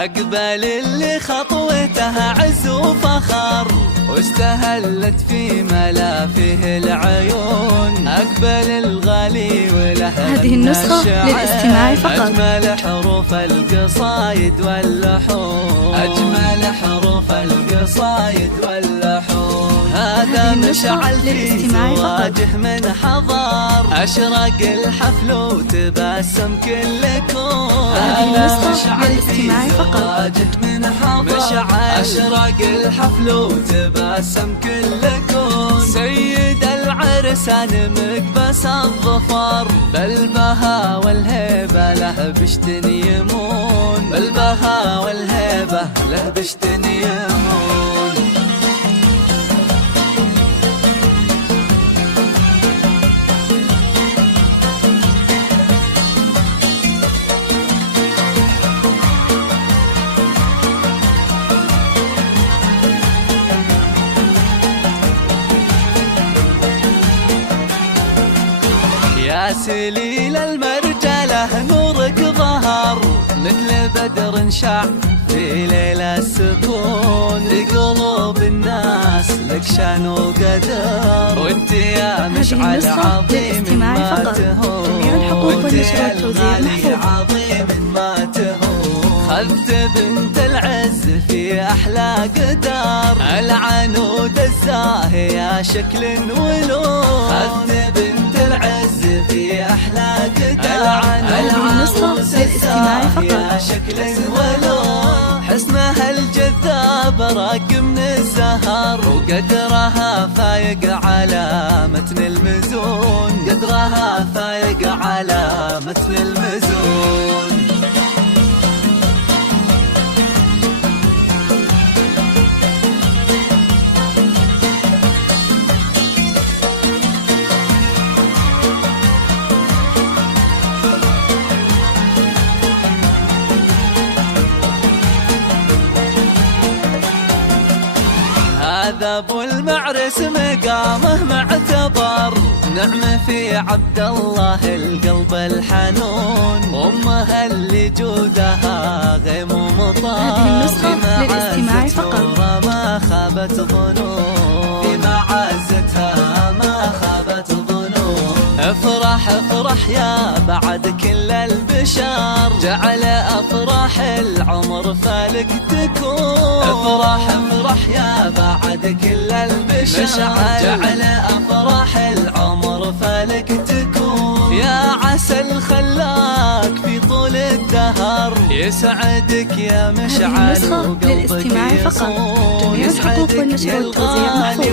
أقبل اللي خطوتها عز وفخر واستهلت في ملافه العيون. أقبل الغالي وله هذه النسخة للاستماع فقط. أجمل حروف القصايد واللحون، أجمل حروف القصايد واللحون. هذا مشعل في زواجه من حضر، أشرق الحفل وتبسم كل كون. هذا مشعل في زواجه من حضر، أشرق الحفل وتبسم كل كون. سيد العرسان مقبس الظفر، بالبها والهيبة له بشت يمون، بالبها والهيبة له بشت يمون. يا سليل المرجلة نورك ظهر، مثل بدر شع في ليل السكون. لقلوب الناس لك شان وقدر، وانت يا مشعل عظيم ما تهون، وانت يا الغالي عظيم ما تهون. خذت بنت العز في أحلى قدر، العنود الزاهي يا شكل ولون. خذت بنت العز في أحلى قدر، العنود الزاهي يا شكل ولون. حسنها الجذاب راق من الزهر، وقدرها فايق على متن المزون، قدرها فايق على متن المزون. هذا ابو المعرس مقامه معتبر، نعمه في عبد الله القلب الحنون. امها اللي جودها غيم ومطر، هذه النسخة للاستماع فقط. ما خابت ظنون، في معزتها ما خابت ظنون. افرح افرح يا بعد كل البشر، جعل افراح العمر فالك تكون. افرح افرح يا بعد كل البشر، جعل افراح العمر فالك تكون. يا عسى الخلاك في طول الدهر، يسعدك يا مشعل وقلبك للاستماع فقط. جميع الحقوق والنشر والتوزيع محفوظ.